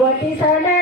what is an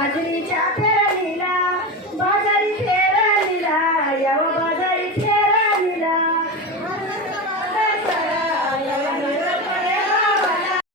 एवढा निरोप